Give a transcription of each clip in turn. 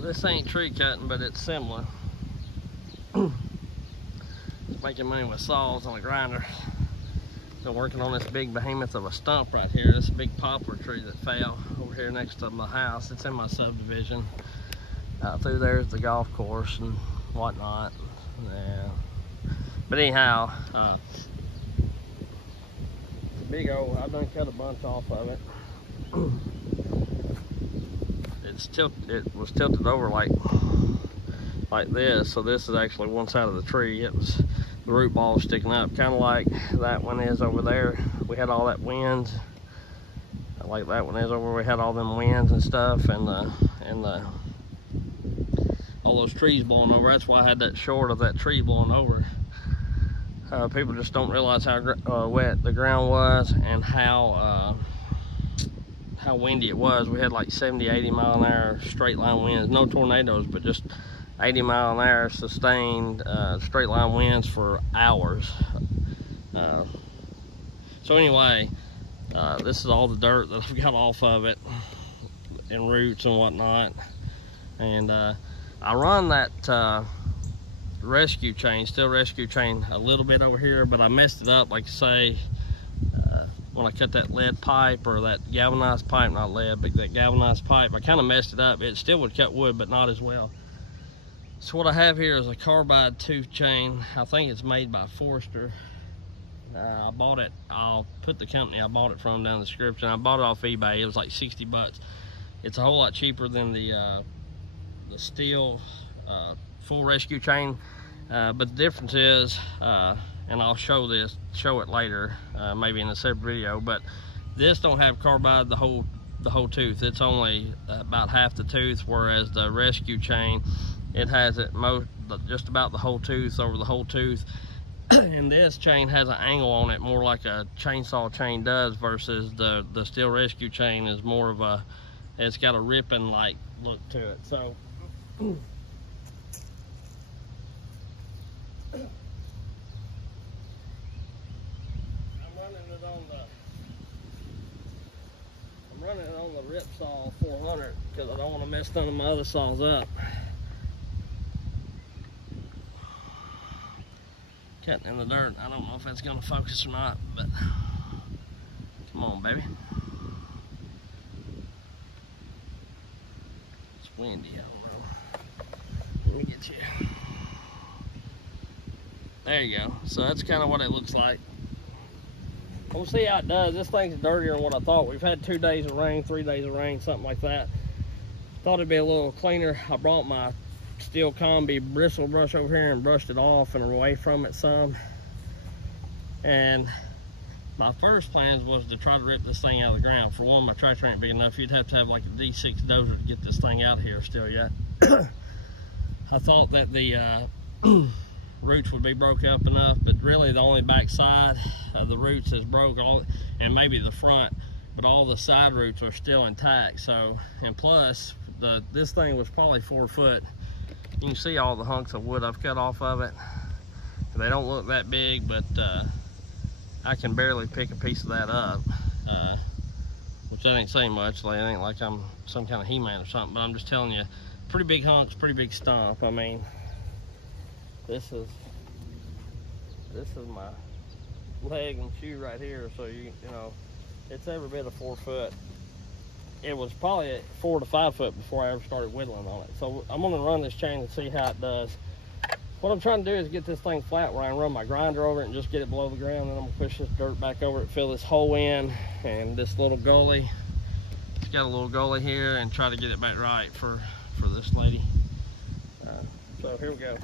This ain't tree cutting, but it's similar. It's making money with saws on a grinder. Been working on this big behemoth of a stump right here. This big poplar tree that fell over here next to my house. It's in my subdivision. Through there's the golf course and whatnot. Yeah. But anyhow, big old, I've done cut a bunch off of it. It was tilted over like this, so this is actually one side of the tree. It was the root ball sticking up, kind of like that one is over there. We had all that wind, like that one is over. We had all them winds and stuff, and all those trees blowing over. That's why I had that short of that tree blowing over. People just don't realize how wet the ground was and how windy it was. We had like 70, 80 mile an hour straight line winds. No tornadoes, but just 80 mile an hour sustained straight line winds for hours. So anyway, this is all the dirt that I've got off of it and roots and whatnot. And I run that rescue chain, steel rescue chain, a little bit over here, but I messed it up, like say, when I cut that lead pipe or that galvanized pipe, not lead, but that galvanized pipe, I kind of messed it up. It still would cut wood, but not as well. So what I have here is a carbide tooth chain. I think it's made by Forster. I bought it, I'll put the company I bought it from down in the description. I bought it off eBay. It was like 60 bucks. It's a whole lot cheaper than the steel full rescue chain, but the difference is, and I'll show it later, maybe in a separate video, but this don't have carbide the whole tooth. It's only about half the tooth, whereas the rescue chain, it has it just about the whole tooth, over the whole tooth. And this chain has an angle on it more like a chainsaw chain does, versus the steel rescue chain is more of a, it's got a ripping like look to it. So I'm running it on the rip saw 400 because I don't want to mess none of my other saws up. Cutting in the dirt. I don't know if that's going to focus or not, but come on, baby. It's windy. I don't know. Let me get you. There you go. So that's kind of what it looks like. We'll see how it does. This thing's dirtier than what I thought. We've had 2 days of rain, 3 days of rain, something like that. Thought it'd be a little cleaner. I brought my steel combi bristle brush over here and brushed it off and away from it some. And my first plans was to try to rip this thing out of the ground. For one, my tractor ain't big enough. You'd have to have like a D6 dozer to get this thing out here still yet. I thought that the roots would be broke up enough, but really the only back side of the roots is broke, and maybe the front, but all the side roots are still intact. So, and plus this thing was probably 4 foot. You can see all the hunks of wood I've cut off of it. They don't look that big, but I can barely pick a piece of that up, which that ain't saying much. Like, it ain't like I'm some kind of He-Man or something, but I'm just telling you, pretty big hunks, pretty big stump. I mean, this is my leg and shoe right here, so you know, it's every bit of 4 foot. It was probably at 4 to 5 foot before I ever started whittling on it. So I'm gonna run this chain and see how it does. What I'm trying to do is get this thing flat where I can run my grinder over it and just get it below the ground. Then I'm gonna push this dirt back over it, fill this hole in, and this little gully. It's got a little gully here, and try to get it back right for this lady. So here we go.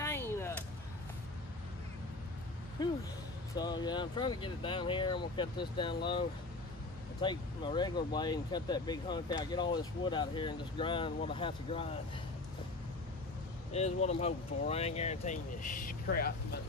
chain up. Whew. So yeah, I'm trying to get it down here. I'm gonna cut this down low. I'll take my regular blade and cut that big hunk out, get all this wood out of here and just grind what I have to grind. Is what I'm hoping for. I ain't guaranteeing you crap, but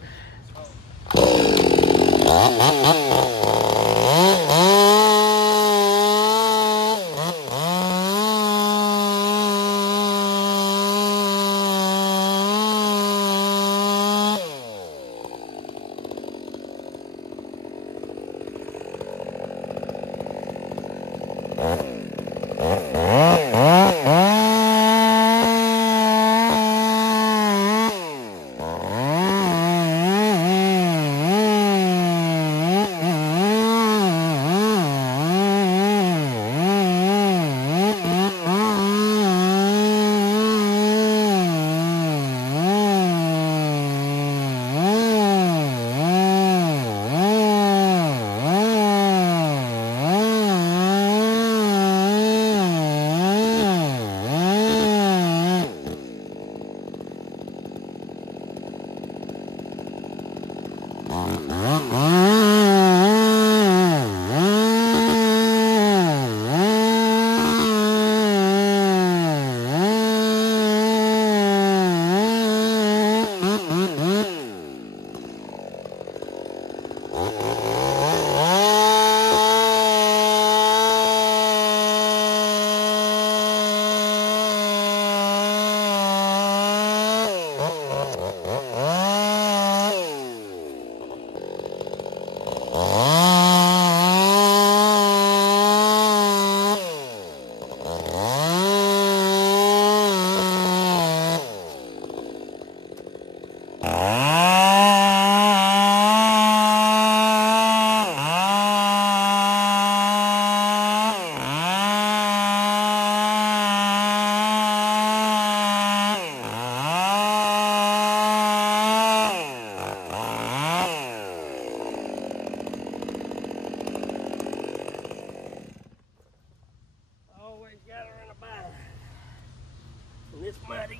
it's muddy.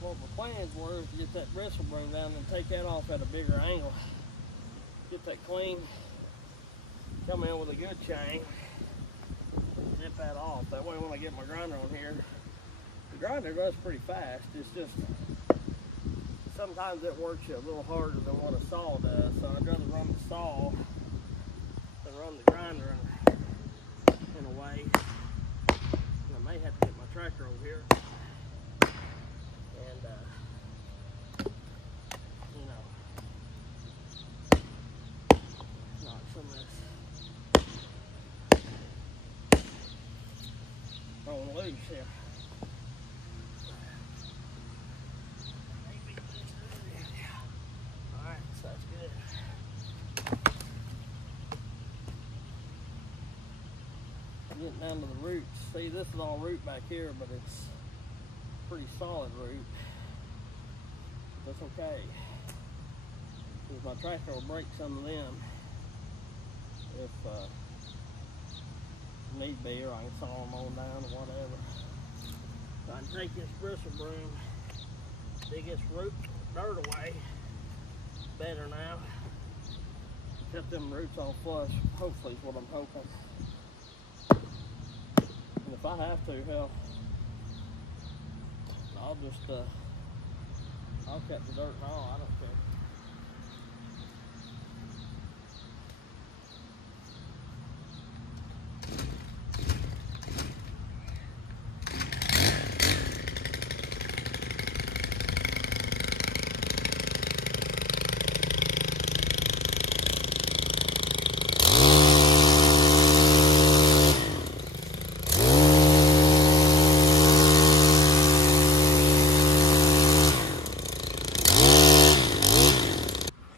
What my plans were is to get that bristle broom down and take that off at a bigger angle. Get that clean, come in with a good chain, zip that off. That way when I get my grinder on here, the grinder goes pretty fast. It's just, sometimes it works you a little harder than what a saw does. So I'd rather run the saw than run the grinder in a way. And I may have to get my tractor over here. On loose here. Alright, so that's good. Getting down to the roots. See, this is all root back here, but it's pretty solid root. That's okay. Because my tractor will break some of them if need be, or I can saw them on down or whatever. So I can take this bristle broom, dig this root dirt away better now. Cut them roots all flush, hopefully is what I'm hoping. And if I have to, hell, I'll just I'll cut the dirt and all, I don't care.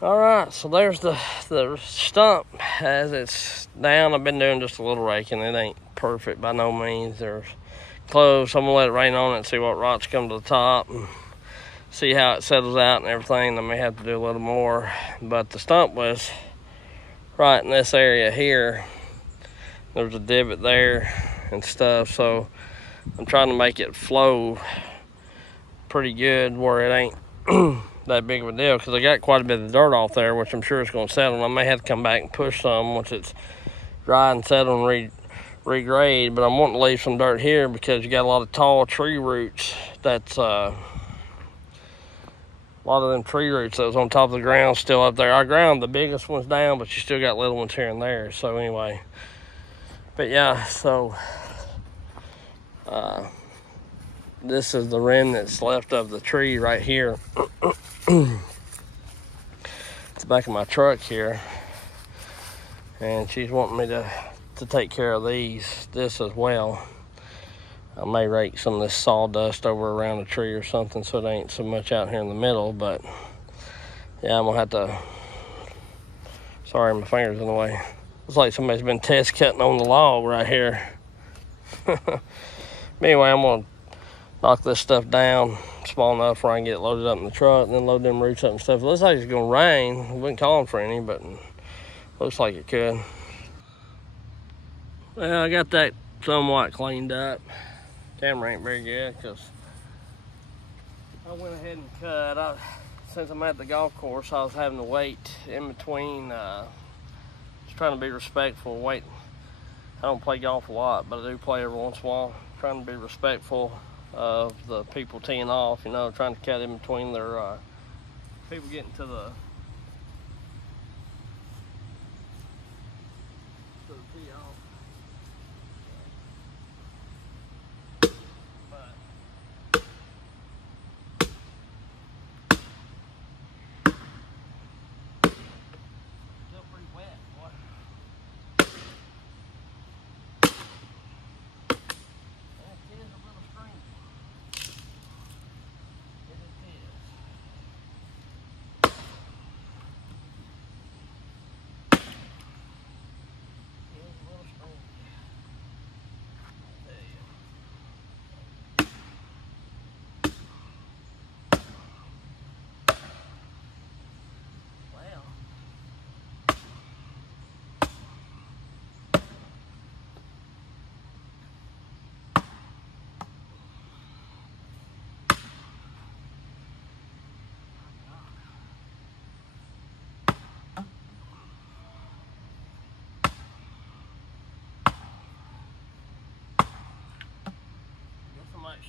All right, so there's the stump as it's down. I've been doing just a little raking. It ain't perfect by no means. There's close. I'm gonna let it rain on it and see what rocks come to the top and see how it settles out and everything. I may have to do a little more, but the stump was right in this area here. There's a divot there and stuff, so I'm trying to make it flow pretty good where it ain't that big of a deal, because I got quite a bit of dirt off there, which I'm sure it's going to settle. I may have to come back and push some once it's dry and settle and regrade, but I'm wanting to leave some dirt here because you got a lot of tall tree roots. That's a lot of them tree roots that was on top of the ground still up there. I ground the biggest ones down, but you still got little ones here and there. So anyway, but yeah, so this is the remnants left of the tree right here. It's the back of my truck here, and she's wanting me to take care of this as well. I may rake some of this sawdust over around the tree or something so it ain't so much out here in the middle, but yeah, I'm gonna have to, sorry, my finger's in the way. Looks like somebody's been test cutting on the log right here. But anyway, I'm gonna knock this stuff down small enough where I can get it loaded up in the truck and then load them roots up and stuff. It looks like it's gonna rain. We wasn't calling for any, but looks like it could. Well, I got that somewhat cleaned up. Camera ain't very good because I went ahead and cut. Since I'm at the golf course, I was having to wait in between. Just trying to be respectful. Wait, I don't play golf a lot, but I do play every once in a while. Trying to be respectful of the people teeing off, you know, trying to cut in between their people getting to the tee off. But still pretty wet, boy. That is a little strange.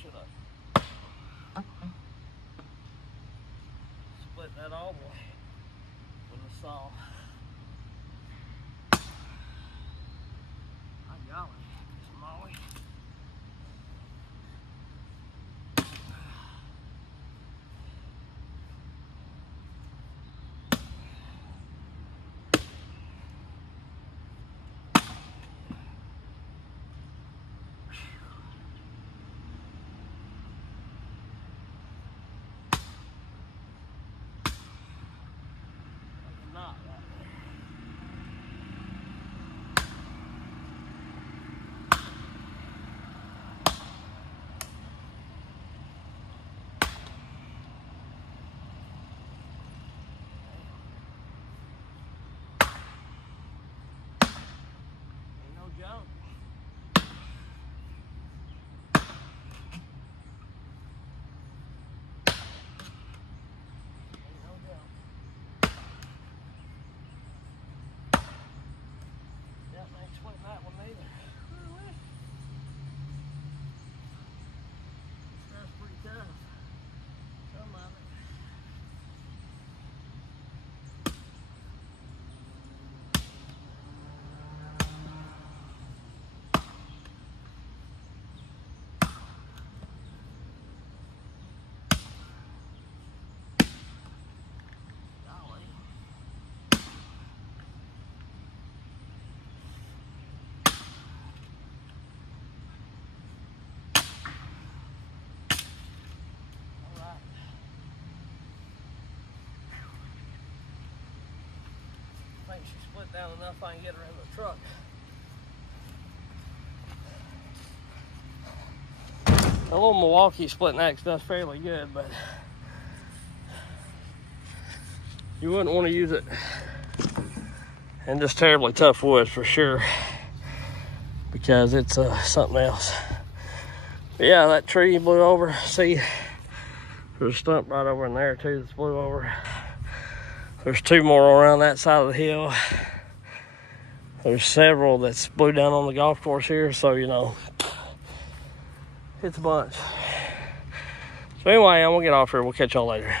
Should have split that all the way with a saw. My golly, it's Molly. she split down enough I can get her in the truck. A little Milwaukee split axe does fairly good, but you wouldn't want to use it in just terribly tough wood for sure, because it's something else. But yeah, that tree blew over. See, there's a stump right over in there too that's blew over. There's two more around that side of the hill. There's several that's blew down on the golf course here, so you know, it's a bunch. So anyway, I'm gonna get off here. We'll catch y'all later.